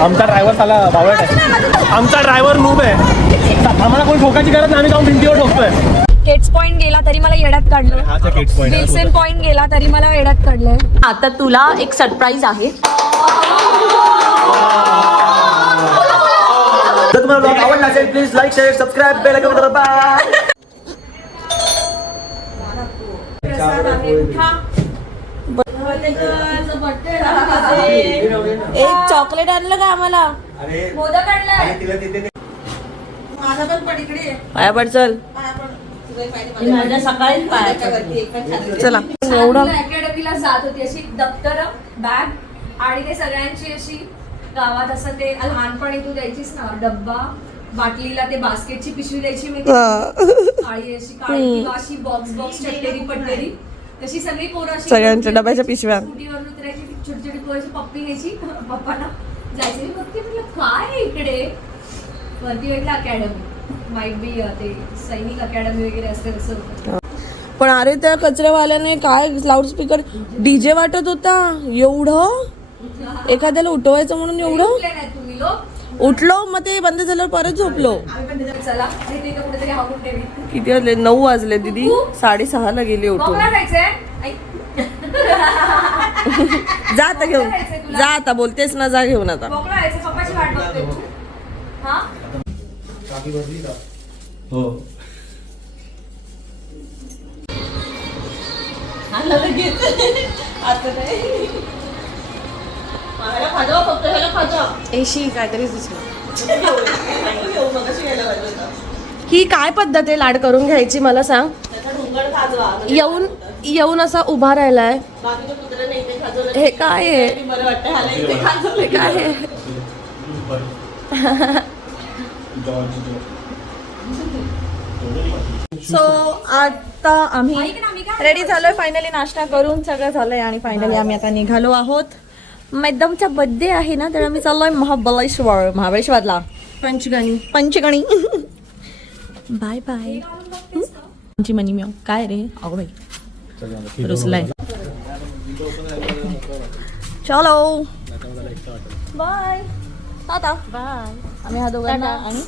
आमचा ड्रायव्हर साला बावळट आहे. आमचा ड्रायव्हर नूब आहे. आम्हाला कोण ठोकायची गरज नाही, आम्ही जाऊन भिंतीवर ठोकतोय. केट्स पॉइंट गेला तरी मला येड्यात काढलं. विल्सन पॉइंट गेला तरी मला येड्यात काढलंय. आता तुला एक सरप्राईज आहे. जर तुम्हाला ब्लॉग आवडला असेल please like share subscribe bell icon दाबा. एक चॉकलेट आणलं का आम्हाला? मोदक आणलाय. माझा पण पण इकडे पाया पड चल. माझ्या सकाळीच चला. एवढं अकॅडमीला जात होती अशी दप्तर बॅग आणि ते सगळ्यांची अशी गावात असं ते लहानपणी तू द्यायचीस ना डब्बा बाटलीला ते बास्केटची पिशवी द्यायची मी काळी अशी काळी किंवा अशी बॉक्स बॉक्स चटलेरी पडलेली तशी सगळी पोरं अशी सगळ्यांच्या डब्याच्या पिशव्या स्कूटीवर उतरायची छोटी छोटी पोराची पप्पी घ्यायची पप्पांना जायचं मी बघते म्हटलं काय आहे इकडे वरती वेगळं अकॅडमी माईट बी ते सैनिक अकॅडमी वगैरे असते तसं होतं. पण अरे त्या कचऱ्यावाल्याने काय लाऊडस्पीकर डीजे वाटत होता एवढं. एखाद्याला उठवायचं म्हणून एवढं उठले नाहीत तुम्ही लोक. उठलो मग ते बंद झाल्यावर परत झोपलो. चला इथे का कुठेतरी हाकून ठेवी. किती वाजले? 9 वाजले दीदी. 6:30 ला गेली उठून. बघला जायचंय ऐक. जा आता घेऊन जा. आता बोलतेस ना, जा घेऊन आता. मोकळा यायचं पप्पाची वाट बघतोय तू. हा हो एशी काहीतरी ही काय पद्धत आहे लाड करून घ्यायची मला सांग. येऊन येऊन असा उभा राहिलाय. हे काय आहे? हे काय आहे? सो आता आम्ही रेडी झालोय फायनली. नाश्ता करून सगळं झालंय आणि फायनली आम्ही आता निघालो आहोत. मैडमचा बर्थडे आहे ना, तर आम्ही चाललोय महाबळेश्वरला. पंचगणी. Bye bye. पंचमणी मी काय रे अगो बाई रुसलाय. चलो बाय. Tata bye. आम्ही हा दोघांना आणि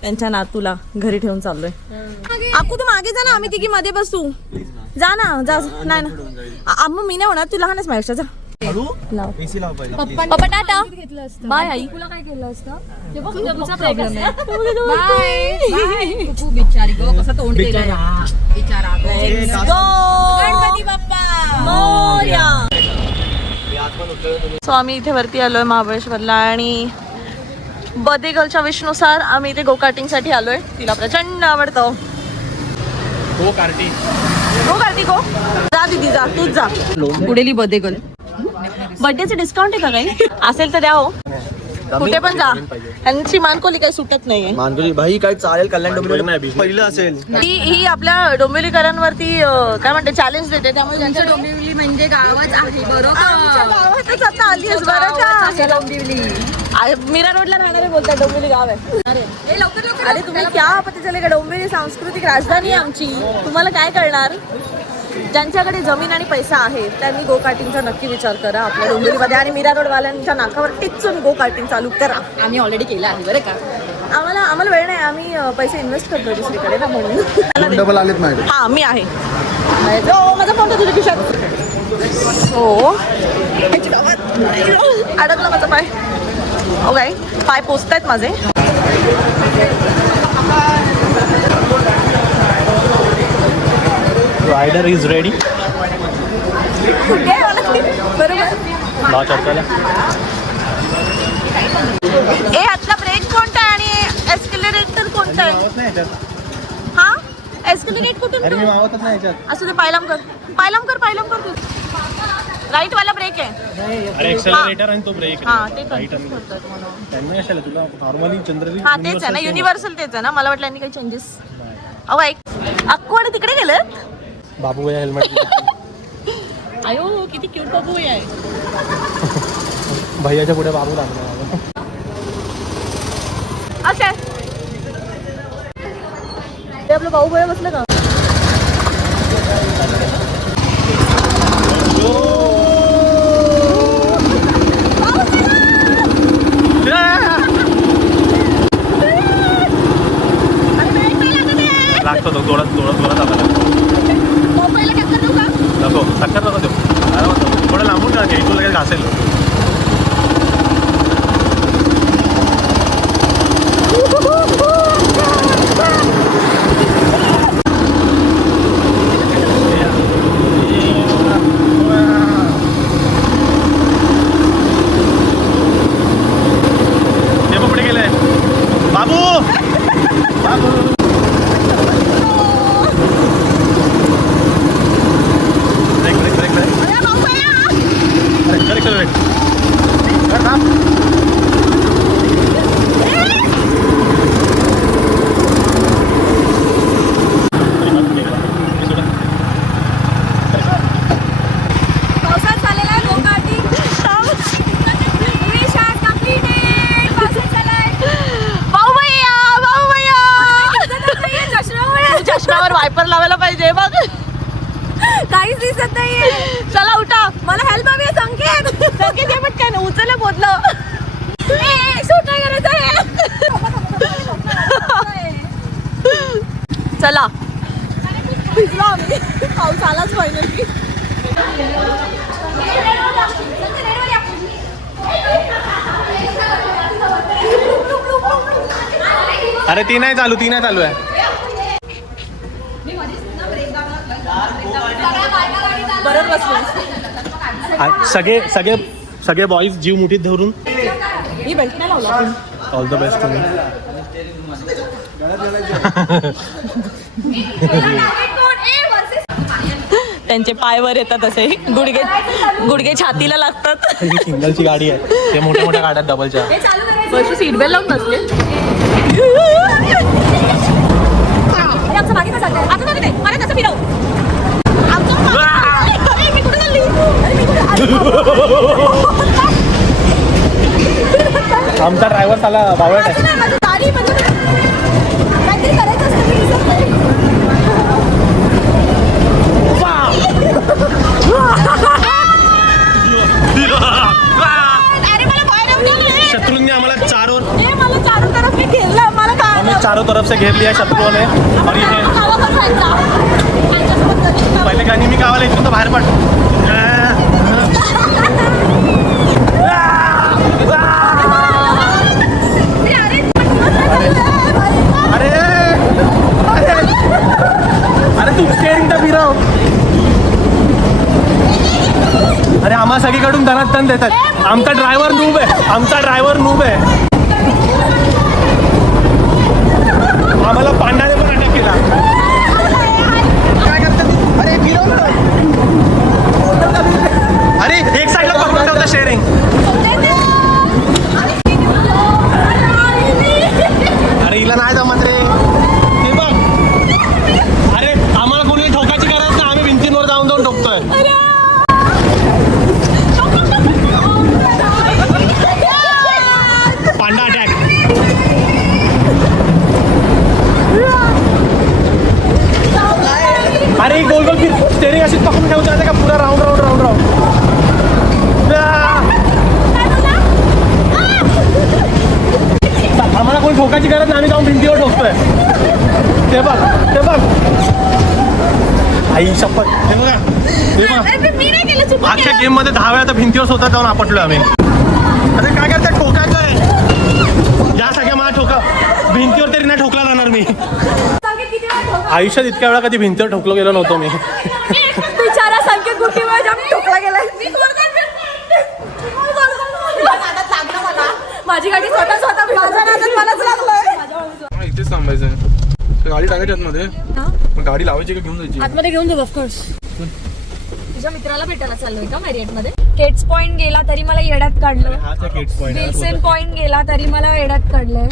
त्यांच्या नातूला घरी ठेवून चाललोय. आकू तू मागे जा ना, आम्ही तिघी मध्ये बसू. जा ना जा. नाही ना आम्ही मी नाही होणार, तू लहानच माझ्या. जा पप्पा टाटा बाय. आई तुला काय केलं असतं ते बघ तुझा प्रॉब्लेम आहे. बाय तू बिचारी गो कसं तोंड केलं बिचारा. गणपती बाप्पा मोरया. सो आम्ही इथे वरती आलोय महाबळेश्वरला आणि बर्थडे गर्लच्या विशनुसार आम्ही इथे गो कार्टिंग साठी आलोय. तिला प्रचंड आवडतं गो कार्टिंग. गो कार्टिंग गो. जा दीदी जा, तूच जा. पुढेली बर्थडे गर्ल. बर्थडेचे डिस्काउंट आहे का काही? असेल तर द्या हो. कुठे पण जा. यांची मानकोली काही सुटत नाहीये. मानगुरी भाई काय चालेल. कल्याण डोंबिवली पहिलं असेल. ही आपल्या डोंबिवलीकरांवरती काय म्हणते चॅलेंज देते. त्यामुळे त्यांच्या डोंबिवली म्हणजे गावच आहे बरोबर. गावातच आता आली आहेस बरं का. डोंबिवली मीरा रोडला राहणारे बोलतात डोंबिवली गाव आहे. अरे तुम्ही क्या पती चले का. डोंबिवली सांस्कृतिक राजधानी आहे आमची. तुम्हाला काय कळणार. ज्यांच्याकडे जमीन आणि पैसा आहे त्यांनी गो कार्टिंगचा नक्की विचार करा आपल्या डोंबिवलीमध्ये. आणि मीरा रोडवाल्यांच्या नाकावर टिचून गो कार्टिंग चालू करा. आम्ही ऑलरेडी केलं आहे बरं का. आम्हाला वेळ नाही. आम्ही पैसे इन्व्हेस्ट करतो दुसरीकडे ना म्हणून. डबल आलेत माझे. हा मी आहे. माझा फोन तर तुझ्या खिशात. हो अडकला माझा पाय. ओके पाय पोचतायत माझे. Rider is ready. बरोबर. ए आतला ब्रेक कोणता आहे आणि एस्केलेटर कोणता आहे. हा एस्केलेटर कुठून असं ते पायलाम कर तू. राईट वाला ब्रेक आहे. अरे एक्सेलरेटर आणि तो ब्रेक. हा ते तुला नॉर्मली जनरली हा तेच आहे ना युनिव्हर्सल तेच आहे ना. मला वाटलं यांनी काही चेंजेस. अहो ऐक अक्कू आणि तिकडे गेलेत. बाबू हेल्मेट. आयो किती क्यूट बाबू आहे. भैयाच्या पुढे बाबू लागला. अच्छा ते आपलं भाऊ भैया बसलं का. असेल. हे बघ पुढे गेलंय. बाबू बाबू brake brake brake brake brake brake पावसात झालेला आहे गोकाठी. विश आज completed. पावसात झालाय. भाऊ भैया चष्म्यामुळे चष्म्यावर वायपर लावायला पाहिजे बघ. काहीच दिसत नाहीये. चला उठा. मला हेल्प हवी आहे. संकेत संकेत ये पटकन उचल बोललं. शूट नाही करायचं आहे. चला भिजलो आम्ही. पाऊस आलाच फायनली. अरे ती नाही चालू आहे. बरोबर बसलो. सगळे सगळे सगळे बॉईज जीव मुठीत धरून मी बेल्ट नाही लावला. ऑल द बेस्ट तुम्ही. त्यांचे पाय वर येतात असे. गुडघे छातीला लागतात. ही सिंगलची गाडी आहे. ते मोठ्या मोठ्या गाड्यात डबलच्या. वर्ष सीट बेल्ट लावून नसले. आमचं मागे का चाललंय? आता जाऊ दे. मला तसं फिरव. आमचा ड्रायव्हर साला बावळट आहे. गाडी म्हणजे काहीतरी करायचं असतं की दिसत नाही. शत्रूंनी आम्हाला चारों मला चारों तरफ मी घेरलं. मला काय हमें चारों तरफ से घेर लिया शत्रुओं ने. और ये पहिले गाणी मी गावाला इथून तर बाहेर पड. अरे अरे तू स्टेअरिंग तर फिरव. अरे आम्हा सगळीकडून दणादण देतात. आमचा ड्रायव्हर नूब आहे. आम्हाला पांडाने पण अटॅक केला. काय करतात? अरे फिरव ना. अरे एक साईडला पकडून ठेवता शेअरिंग. अरे हिला नाही जमत रे. ते बघ. अरे आम्हाला कोणी ठोकायची गरज नाही. आम्ही भिंतींवर जाऊन ठोकतोय. पांडा अटॅक. अरे गोल गोल फिर. स्टेरिंग अशीच पकडून ठेवते का पुरा राऊंड राऊंड राऊंड राऊंड. आम्हाला कोणी ठोकायची गरज नाही. आम्ही जाऊन भिंतीवर ठोकतोय. ते बघ आई शपथ. हे बघा आजच्या गेम मध्ये 10 वेळा तर भिंतीवर स्वतः जाऊन आपटलोय आम्ही. अरे काय करतात? ठोकायचंय. या सगळ्या मला ठोका. भिंतीवर तरी नाही ठोकला जाणार मी. आयुष्यात इतक्या वेळा कधी भिंतीवर ठोकलो गेलो नव्हतो मी. बिचारा संकेत गुटीवर जाऊन ठोकला गेलाय. माझी गाडी स्वतः माझ्या नादात मलाच लागलोय. इथेच थांबायचं. गाडी टाकायची आतमध्ये. गाडी लावायची का घेऊन जायची? आतमध्ये घेऊन जाऊ ऑफकोर्स. तुझ्या मित्राला भेटायला चाललोय का मॅरियट मध्ये? केट्स पॉइंट गेला तरी मला येड्यात काढलं. हाच आहे किड्स पॉइंट. विल्सन पॉइंट गेला तरी मला येड्यात काढलंय.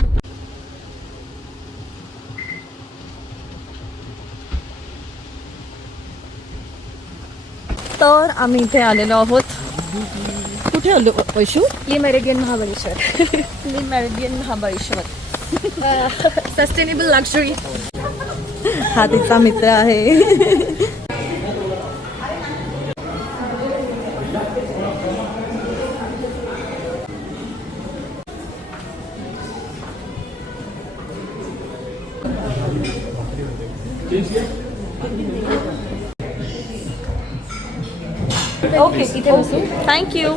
तर आम्ही इथे आलेलो आहोत. कुठे आलो वैशू? Le Meridien Mahabaleshwar. मी मेरिडियन महाबळेश्वर. Sustainable luxury. हा तिचा मित्र आहे. ओके इथे बसू. थँक्यू.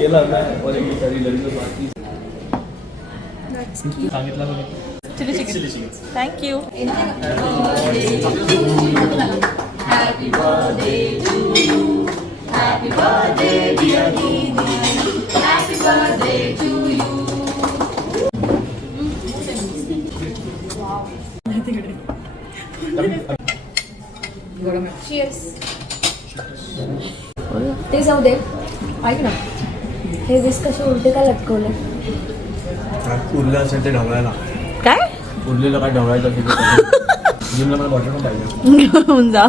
Chilli chicken. थँक्यू. ते जाऊ दे. ऐक ना, हे वीस कसे उलटे का लटकवले? उरलं असेल ते ढवळायला. काय उरलेलं काय ढवळायचं जिमला मला बॉटल पण पाहिजे. घेऊन जा.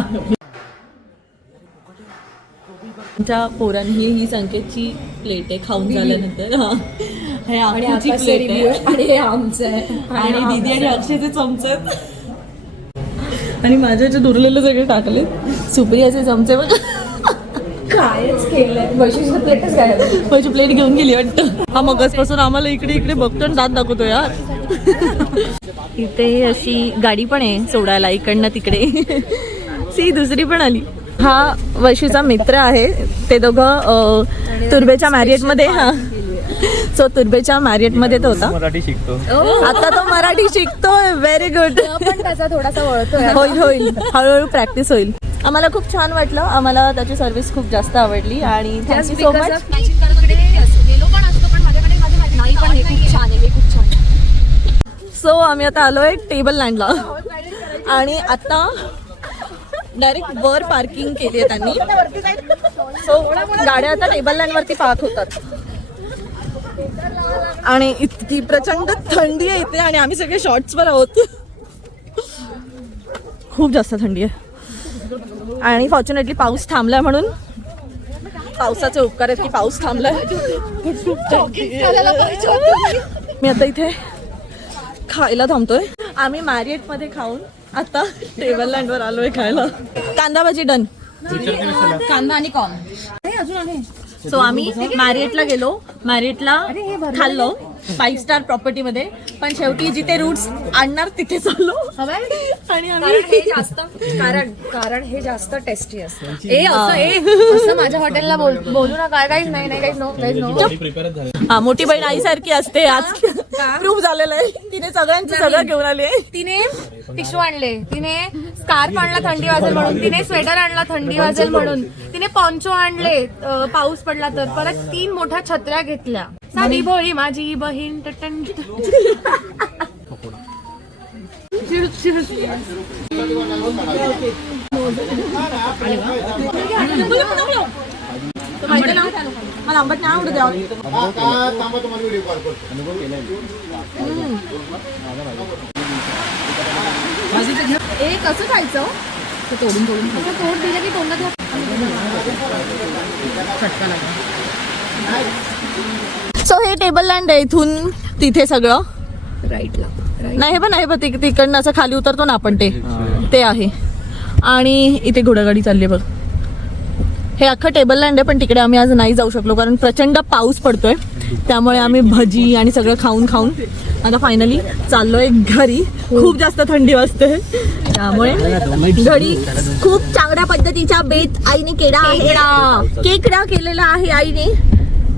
आमच्या पोरांनी ही संकेतची प्लेट आहे खाऊन झाल्यानंतर. हा हे आणि आमची आकाशचे प्लेट review आहे आणि हे आमचं आहे आणि दीदी आणि अक्षयचे चमचे आहेत. आणि माझ्याचे दुरलेले सगळे टाकले. सुप्रियाचे चमचे पण कायच केलंय. वैशिष्ट्य प्लेटच काय माझी प्लेट घेऊन गेली वाटतं. हा मगजपासून आम्हाला इकडे इकडे बघतो आणि दात दाखवतो यार. इथे अशी गाडी पण आहे सोडायला इकडनं तिकडे. सी दुसरी पण आली. हा वैशीचा मित्र आहे. ते दोघं तुर्बेच्या मॅरियटमध्ये. हा सो तुर्बेच्या मॅरियटमध्ये तो होता. मराठी शिकतो. आता तो मराठी शिकतोय. Very good. पण त्याचा थोडासा वळतोय. होईल होईल हळूहळू प्रॅक्टिस होईल. आम्हाला खूप छान वाटलं. आम्हाला त्याची सर्व्हिस खूप जास्त आवडली आणि थँक्यू सो मच. सो आम्ही आता आलोय टेबल लँडला आणि आता डायरेक्ट वर पार्किंग केली आहे त्यांनी. सो गाड्या आता टेबल लँड वरती पार्क होतात. आणि इतकी प्रचंड थंडी आहे इथे आणि आम्ही सगळे शॉर्ट्सवर आहोत. खूप जास्त थंडी आहे आणि फॉर्च्युनेटली पाऊस थांबलाय म्हणून पावसाचे उपकार आहेत की पाऊस थांबलाय. मी आता इथे खायला थांबतोय. आम्ही मॅरियटमध्ये खाऊन आता टेबल लँडवर आलोय खायला. कांदा भाजी डन. कांदा आणि कॉर्न. सो आम्ही मॅरियटला गेलो. मॅरियटला खाल्लो 5 स्टार प्रॉपर्टीमध्ये. पण शेवटी जिथे रूट्स आणणार तिथे चाललो आणि आम्ही कारण हे जास्त टेस्टी असतं. असं माझ्या हॉटेलला बोलू ना. काय नाही नो. हा मोठी बहीण आईसारखी असते. आज प्रूफ झालेलं आहे. तिने सगळ्यांचं सगळं घेऊन आली आहे. तिने टिशू आणले, तिने स्कार्फ आणला थंडी वाजेल म्हणून, तिने स्वेटर आणला थंडी वाजेल म्हणून, तिने पॉन्चो आणले पाऊस पडला तर, परत 3 मोठ्या छत्र्या घेतल्या. साधी भोळी माझी बहीण टटन. मला आंबट नाही आवडत यावर. कसं खायचं? तोडून तोड दिलं की तोंडात सो हे टेबल लँड आहे. इथून तिथे सगळं राईटला. नाही हे पण आहे बघ. तिकडनं असं खाली उतरतो ना आपण ते आहे. आणि इथे घोडागाडी चालली बघ. हे अख्खं टेबल लँड आहे. पण तिकडे आम्ही आज नाही जाऊ शकलो कारण प्रचंड पाऊस पडतोय. त्यामुळे आम्ही भजी आणि सगळं खाऊन आता फायनली चाललोय घरी. खूप जास्त थंडी वाजते त्यामुळे घरी खूप चांगल्या पद्धतीचा बेत आईने केला आहे. केकडा केलेला आहे आईने.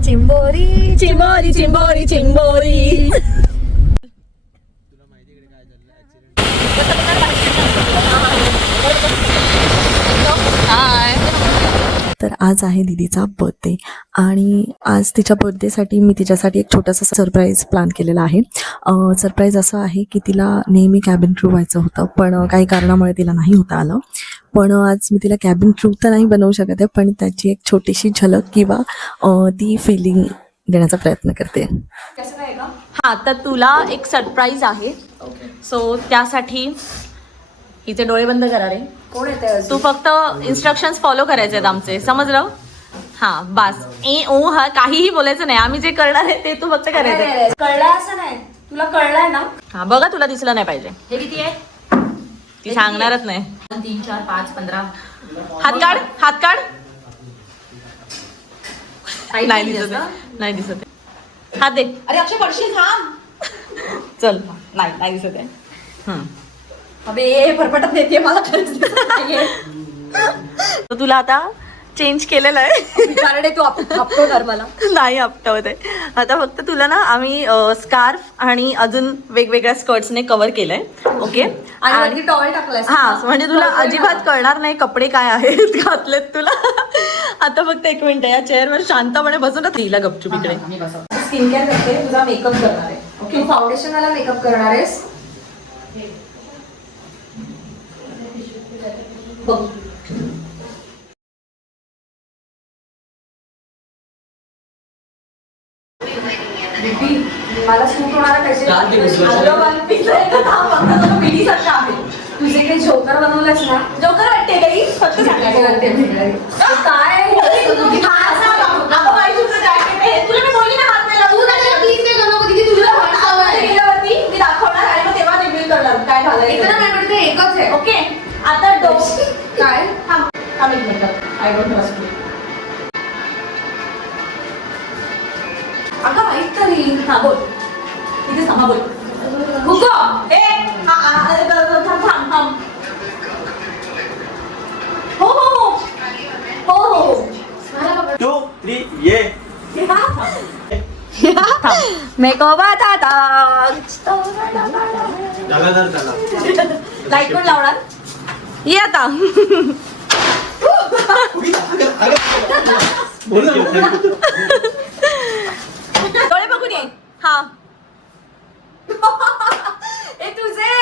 चिंबोरी चिंबोरी चिंबोरी चिंबोरी. तर आज आहे दीदीचा बर्थडे आणि आज तिच्या बर्थडेसाठी मी तिच्यासाठी एक छोटासा सरप्राईज प्लॅन केलेला आहे. सरप्राईज असं आहे की तिला नेहमी कॅबिन क्रू व्हायचं होतं पण काही कारणामुळे तिला नाही होता आलं. पण आज मी तिला कॅबिन क्रू तर नाही बनवू शकत आहे पण त्याची एक छोटीशी झलक किंवा ती फिलिंग देण्याचा प्रयत्न करते. हां तर तुला एक सरप्राईज आहे. सो त्यासाठी हिचे डोळे बंद करा रे. कोण येते? तू फक्त इन्स्ट्रक्शन्स फॉलो करायचे आहेत आमचे. समजलं? हां बस. ओ हा काहीही बोलायचं नाही. आम्ही जे करणार आहे ते तू फक्त करायचं. कळलं असं नाही. तुला कळलंय ना? हां बघा तुला दिसलं नाही पाहिजे. हे किती आहे? ती सांगणारच नाही. 3 4 5 15. हात काढ हात काढ. नाही दिसत आहे. नाही दिसत आहे. हात दे. अरे अक्षय पडशील थांब. चल नाही दिसत आहे. अबे फरफटत नेते मला खरंच दिसत नाहीये. तर तुला आता चेंज केलेलं आहे. कारण तू आपटवणार मला. नाही आपटवत आहे. आता फक्त तुला ना आम्ही स्कार्फ आणि अजून वेगवेगळ्या स्कर्ट्सने कव्हर केलंय. ओके. आणि वरती टॉवेल टाकलाय. हा म्हणजे तुला अजिबात कळणार नाही कपडे काय आहेत घातलेत तुला. आता फक्त 1 मिनिट या चेअरवर शांतपणे बसून तिला गपचूप इकडे. स्किन केअर करते, तुझा मेकअप करणार आहे. ओके. फाउंडेशन वाला मेकअप करणार आहेस. बघ. मला सूट होणारा कसे सारखं आहे. तुझे काही जोकर बनवलंस ना. जोकर वाटते काही फक्त सांगायचं वाटते काय तुला मी बोलली ना हात नाही गेल्यावरती मी दाखवणार आणि मग तेव्हा रिव्ह्यू करणार काय झालं. ते एकच आहे. ओके. आता काय थांब एक minute. I don't trust you. अगं माहित तरी. हा बोल. इथे थांबा बोल. थांब. हो हो हो हो हो. 2, 3, ये. मेकअप आता लाईट पण लावणार. ये आता. डोळे बघून ये. हा ए तुझे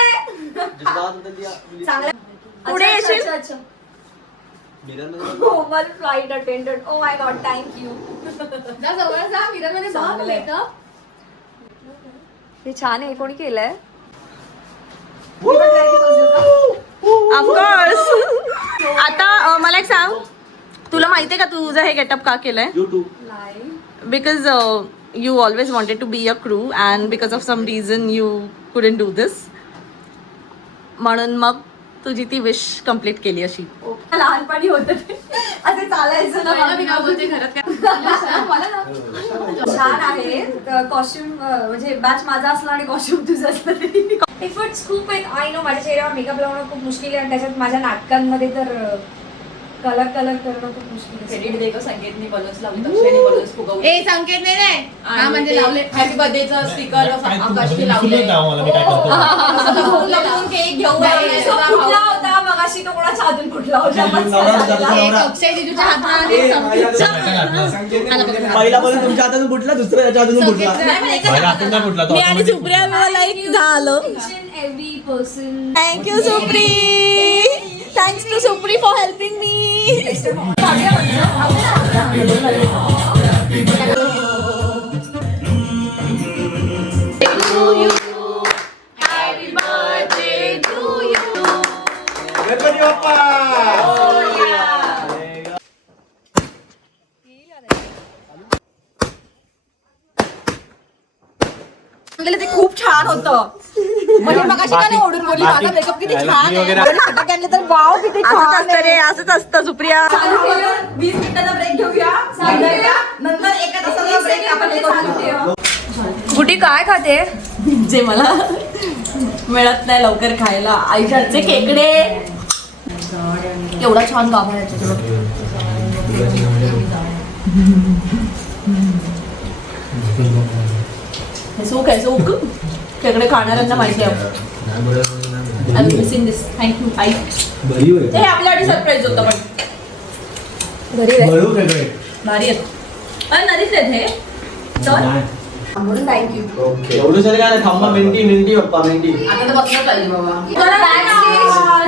चांगलं. पुढे येशील? Global flight attendant. Oh my God thank you. हे छान आहे. कोणी केलंय? ऑफकोर्स. आता मला एक सांग, तुला माहितीये का तुझं हे गेटअप का केलंय? Because you always wanted to be a crew and because of some reason you couldn't do this. म्हणून मग तुझी ती विश कम्प्लीट केली अशी. लहानपणी होत असे चालायचं ना. छान आहे कॉस्ट्युम. म्हणजे बॅच माझा असला आणि कॉस्ट्युम तुझं असलं. एफर्ट्स खूप आहेत. I know. माझ्या चेहऱ्यावर मेकअप लावणं खूप मुश्किल आहे आणि त्याच्यात माझ्या नाटकांमध्ये तर कलर करणं खूप मुश्किल आहे. क्रेडिट देतो संकेतने बलून्स लावले, दक्षिणी बलून्स फुगवले. ए संकेत नाही हा म्हणजे लावले हॅपी बर्थडेचं स्टिकर आकाशने लावले. केक घेऊन कुठला होता मगाशी तो कोणाच्या हातून फुटला होता. अक्षय जिजूच्या हातात पहिला बॉल तुमच्या हातातून फुटला, दुसरा याच्या हातातून फुटला. मी आणि सुप्रिया मला एक झालं. Every person. Thank you Supri. Thanks to Supri for helping me. Ganpati Bappa. ते खूप छान होतं. म्हणजे मगाशी का नाही ओढून बोलली माझा मेकअप किती छान आहे. फटाके आणले तर वाव किती छान असतं रे. असंच असतं सुप्रिया. 20 मिनिटाचा ब्रेक घेऊया. नंतर एका तासाचा ब्रेक आपण हे करू. गुटी काय खाते? जे मला मिळत नाही लवकर खायला. आईच्या हातचे केकडे. एवढा छान गाभा आहे त्याच्याकडे. सुख आहे सुख. खेकडे खाणाऱ्यांना माहिती आहे. I am missing this. Thank you आई. हे आपल्यासाठी सरप्राईज होतं पण घरी भारी आहेत. अरे नदीच आहेत हे. तर म्हणून थँक्यू. एवढं सर काय थांबा. मिनिटी बाप्पा मिनिटी. आता तर बसलं पाहिजे बाबा.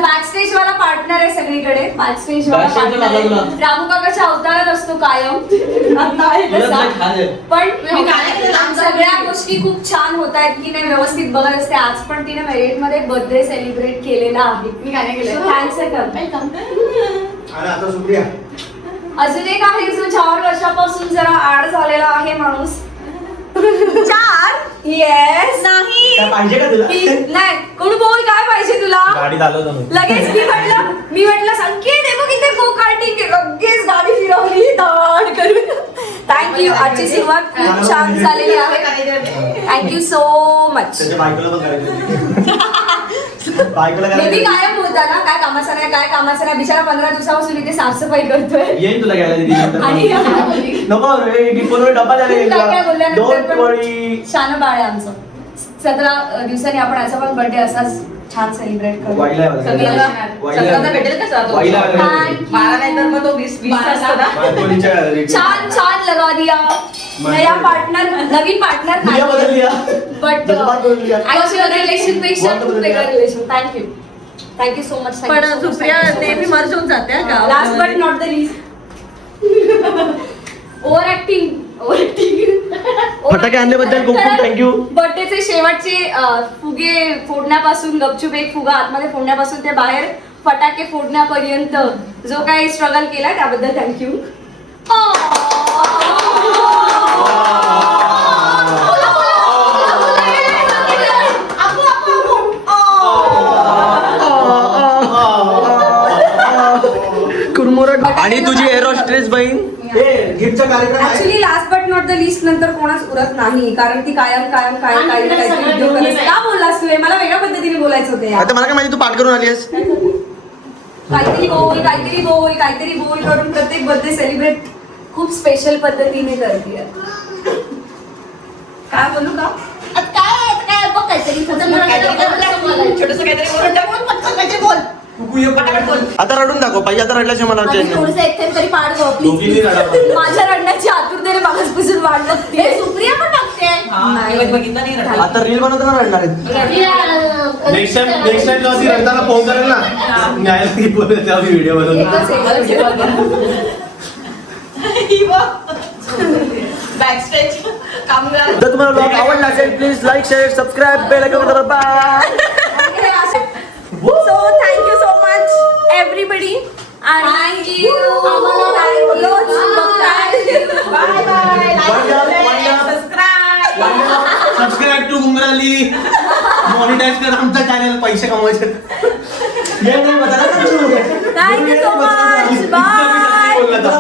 बॅकस्टेज वाला पार्टनर आहे सगळीकडे. बॅकस्टेज वाला Backstage पार्टनर आहे. वाला. रामू काकाच्या अवतारात असतो कायम. आता आहे तसा. पण सगळ्या गोष्टी खूप छान होत आहेत की नाही व्यवस्थित बघत असते. आज पण तिने मेरिट मध्ये बर्थडे सेलिब्रेट केलेला आहे. मी काय नाही केलं. थँक्स आणि आता सुप्रिया. अजून एक आहे जो 4 वर्षापासून जरा आड झालेला आहे माणूस. 4? येस. नाही काय पाहिजे का तुला? नाही. कोण बोल काय पाहिजे तुला? गाडी चालवतो मी. लगेच मी म्हटलं संकेत आहे बघ इथे गो कार्टिंग. लगेच गाडी फिरवली दाड करून. थँक्यू. आजची सुरुवात खूप छान झालेली आहे. Thank you so much. त्याच्या बायकोला पण करायचं. बायकोला हे मी घ्यायला कायम बोलता ना काय कामाचं नाही बिचारा 15 दिवसापासून इथे साफसफाई करतोय येईन तुला घ्यायला दिदी आणि नको रे डिपोल डब्बा झाले काय बोलल्यानंतर डोंट पण वरी. शान बाळ आहे आमचं 17 दिवसांनी आपण असा पण बर्थडे असाच छान सेलिब्रेट करू वाईला सगळ्याला सगळ्यांना भेटेल का साधू? वाईला Thank you. 12 नाही तर मग तो 20 असतो ना. बायकोलीच्या छान छान लगा दिया नया पार्टनर नवीन पार्टनर दुनिया बदलली या. बट जज्बात बदलली या. रिलेशन पेक्षा खूप वेगळं रिलेशन थँक्यू सो मच पण सुप्रिया नेहमी मर्ज होऊन जाते last but not the least over acting फटाके आणल्याबद्दल खूप खूप थँक्यू. बर्थडेचे शेवटचे फुगे फोडण्यापासून गपचूप एक फुगा आतमध्ये फोडण्यापासून ते बाहेर फटाके फोडण्यापर्यंत जो काही स्ट्रगल केला त्याबद्दल थँक्यू आणि तुझी एरोस्ट्रेस बहीण गिफ्टचा कार्यक्रम आहे. Actually last but not the list नंतर कोणाच उरत नाही कारण ती कायम काही ना काहीतरी उद्योग करत असते. का बोललास तू हे? मला वेगळ्या पद्धतीने बोलायचं होतं यार. आता मला काय माहिती तू पाठ करून आली आहेस. काहीतरी बोल करून प्रत्येक बर्थडे सेलिब्रेट खूप स्पेशल पद्धतीने करते काय बोलू का काय बघ काहीतरी छोटंसं काहीतरी बोलून टाक, बोल, पटकन काहीतरी बोल. पटापट बोल. आता रडून दाखव पाहिजे आता रडल्याशिवाय मला आणि चैन नाही. थोडंसं एक थेंब तरी पाड गं, please. दोघींनी रडा पण. माझ्या रडण्याची आतुरतेने मागासपासून वाट बघते हे सुप्रिया पण बघते हा, मी बघितलं नाही रडला. आता रील बनवताना रडणार आहेत. नेक्स्ट टाइम जेव्हा ती रडताना फोन करेल ना न्यायला बोलू तेव्हा मी व्हिडिओ बनवतो. बॅकस्टेज कामगार. जर तुम्हाला ब्लॉग आवडला असेल please like share subscribe bell icon दाबा. Bye. So thank you so much everybody आणि आम्हाला रोज बघताय. Bye bye. Subscribe. Subscribe to Gungrali monetise कर आमचा चॅनल पैसे कमवायचे. ये नाही बता ना तू. Thank you so much bye. बोलला था.